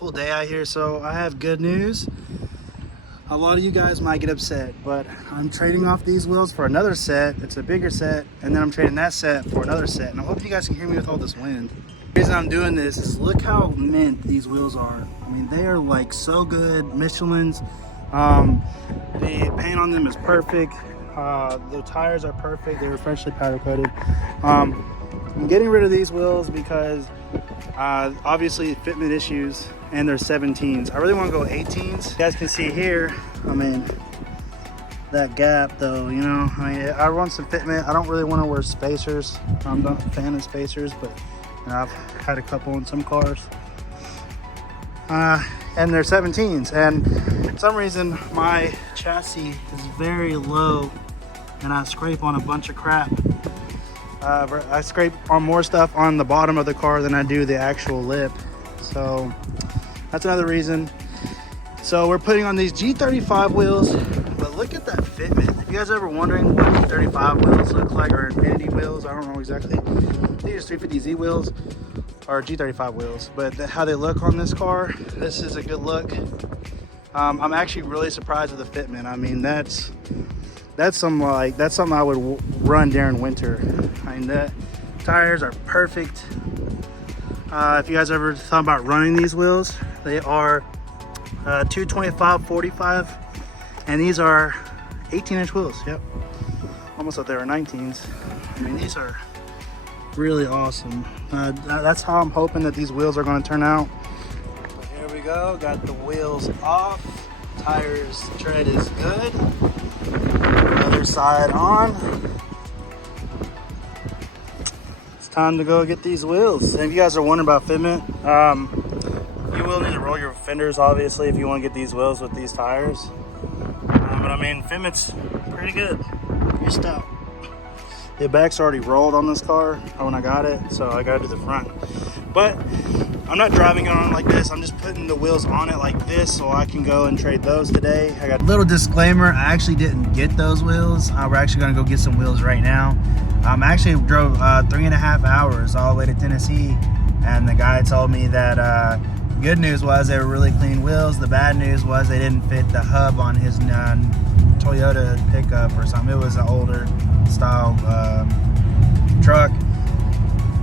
beautiful day out here. So I have good news. A lot of you guys might get upset, but I'm trading off these wheels for another set. It's a bigger set, and then I'm trading that set for another set. And I'm hoping you guys can hear me with all this wind. The reason I'm doing this is look how mint these wheels are. I mean, they are like so good. Michelin's. The paint on them is perfect. The tires are perfect. They were freshly powder coated. I'm getting rid of these wheels because obviously fitment issues, and they're 17s. I really want to go 18s. You guys can see here, I mean, that gap though, you know, I mean, I want some fitment. I don't really want to wear spacers. I'm not a fan of spacers, but you know, I've had a couple in some cars. And they're 17s, and for some reason my chassis is very low and I scrape on a bunch of crap. I scrape on more stuff on the bottom of the car than I do the actual lip, so that's another reason. So we're putting on these G35 wheels, but look at that fitment. If you guys are ever wondering what G35 wheels look like, or Infinity wheels, I don't know exactly. These 350Z wheels or G35 wheels, but how they look on this car, this is a good look. I'm actually really surprised with the fitment. I mean, that's something I would run during winter. I mean, the tires are perfect. If you guys ever thought about running these wheels, they are 225/45, and these are 18-inch wheels. Yep, almost thought they were 19s. I mean, these are really awesome. That's how I'm hoping that these wheels are going to turn out. So here we go. Got the wheels off. Tires tread is good. Other side on. It's time to go get these wheels. And if you guys are wondering about fitment, you will need to roll your fenders, obviously, if you want to get these wheels with these tires. But I mean, fitment's pretty good. Pretty stout. The back's already rolled on this car when I got it, so I got to do the front. But I'm not driving it on like this. I'm just putting the wheels on it like this so I can go and trade those today. I got a little disclaimer. I actually didn't get those wheels. We're actually going to go get some wheels right now. I actually drove 3.5 hours all the way to Tennessee, and the guy told me that good news was they were really clean wheels. The bad news was they didn't fit the hub on his Toyota pickup or something. It was an older style truck.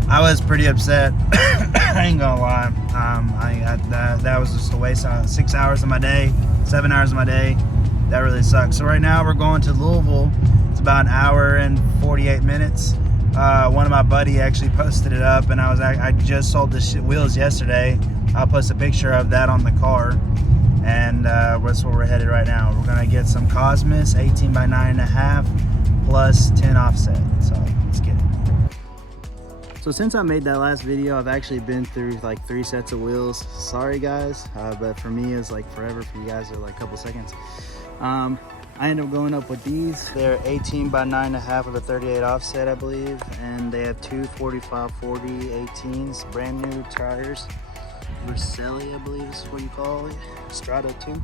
I was pretty upset. I ain't gonna lie. That was just a waste of 6 hours of my day, 7 hours of my day. That really sucks. So right now we're going to Louisville. It's about an hour and 48 minutes. One of my buddy actually posted it up, and I just sold the wheels yesterday. I'll post a picture of that on the car, and that's where we're headed right now. We're gonna get some Cosmos 18 by 9.5 plus 10 offset. So let's get it. So since I made that last video, I've actually been through like 3 sets of wheels. Sorry guys, but for me it's like forever. For you guys are like a couple seconds. I ended up going up with these. They're 18 by 9.5 with a 38 offset, I believe, and they have two 45/40 18s, brand new tires. Vercelli, I believe is what you call it. Strato 2.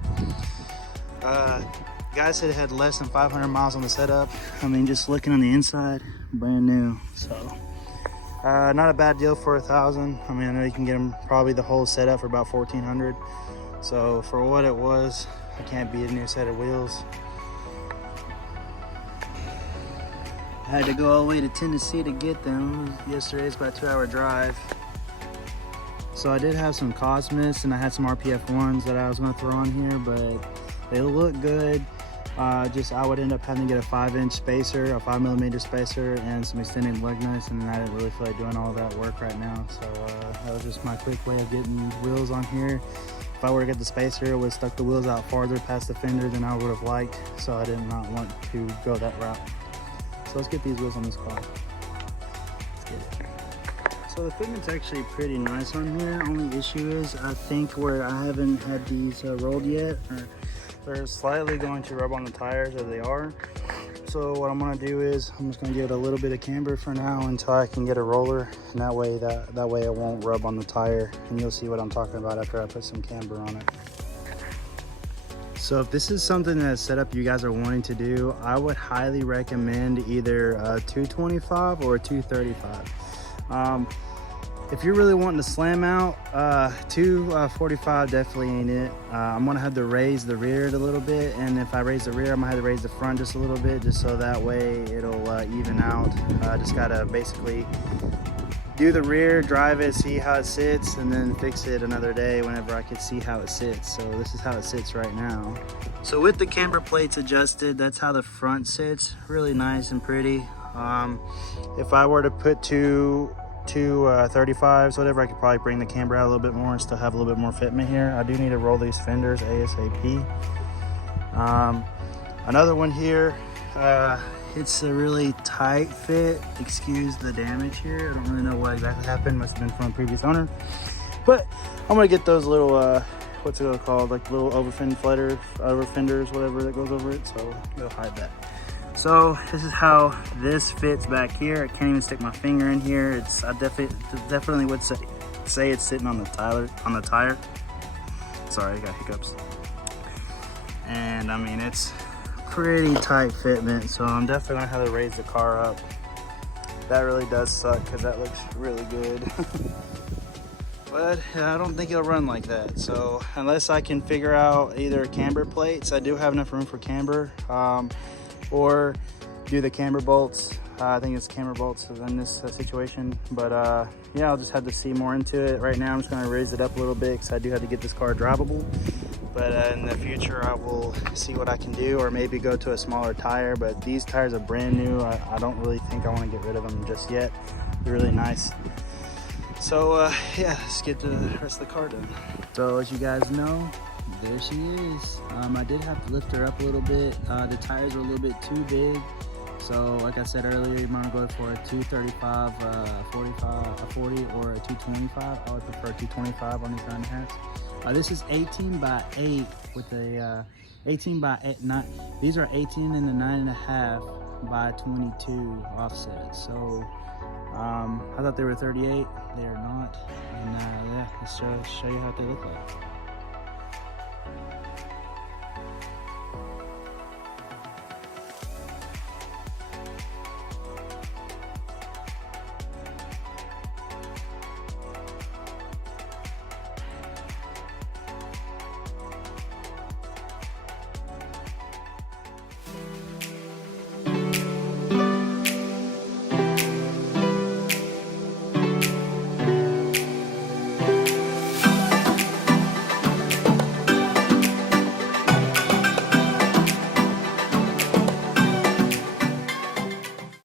Guys said it had less than 500 miles on the setup. I mean, just looking on the inside, brand new. So not a bad deal for $1,000. I mean, I know you can get them probably the whole setup for about $1,400. So for what it was, I can't beat a new set of wheels. I had to go all the way to Tennessee to get them. Yesterday, it's about a 2-hour drive. So I did have some Cosmos, and I had some RPF ones that I was going to throw on here, but they look good. I would end up having to get a 5-inch spacer, a 5mm spacer, and some extended lug nuts, and I didn't really feel like doing all that work right now. So that was just my quick way of getting wheels on here. If I were to get the spacer, I would have stuck the wheels out farther past the fender than I would have liked, so I did not want to go that route. So let's get these wheels on this car. Let's get it. So the fitment's actually pretty nice on here. Only issue is I think where I haven't had these rolled yet, or they're slightly going to rub on the tires, as they are. So what I'm going to do is I'm just going to get a little bit of camber for now until I can get a roller, and that way it won't rub on the tire, and you'll see what I'm talking about after I put some camber on it. So if this is something that setup you guys are wanting to do, I would highly recommend either a 225 or a 235. if you're really wanting to slam out, 245 definitely ain't it. I'm gonna have to raise the rear a little bit, and if I raise the rear, I'm gonna have to raise the front just a little bit, just so that way it'll even out. Just gotta basically do the rear, drive it, see how it sits, and then fix it another day whenever I can see how it sits. So this is how it sits right now. So with the camber plates adjusted, that's how the front sits. Really nice and pretty. If I were to put two 35s, whatever, I could probably bring the camber out a little bit more and still have a little bit more fitment here. I do need to roll these fenders ASAP. Another one here, it's a really tight fit. Excuse the damage here. I don't really know what exactly happened. Must have been from a previous owner. But I'm gonna get those little, what's it called? Like little overfenders, whatever that goes over it. So we'll hide that. So this is how this fits back here. I can't even stick my finger in here. I definitely would say it's sitting on the tire. Sorry, I got hiccups. And I mean, it's pretty tight fitment, so I'm definitely gonna have to raise the car up. That really does suck because that looks really good. But I don't think it'll run like that. So unless I can figure out either camber plates, I do have enough room for camber, or do the camber bolts. I think it's camber bolts in this situation. But yeah, I'll just have to see more into it. Right now I'm just gonna raise it up a little bit because I do have to get this car drivable. But in the future I will see what I can do, or maybe go to a smaller tire. But these tires are brand new. I don't really think I want to get rid of them just yet. They're really nice. So yeah, let's get the rest of the car done. So as you guys know, there she is. I did have to lift her up a little bit. The tires were a little bit too big. So like I said earlier, you might go for a 235, 45, a 40, or a 225. I would prefer 225 on these 9.5s. This is 18 by 8 with a 18 by 8. These are 18 in the 9.5 by 22 offset. So I thought they were 38. They are not. And yeah, let's show you how they look like.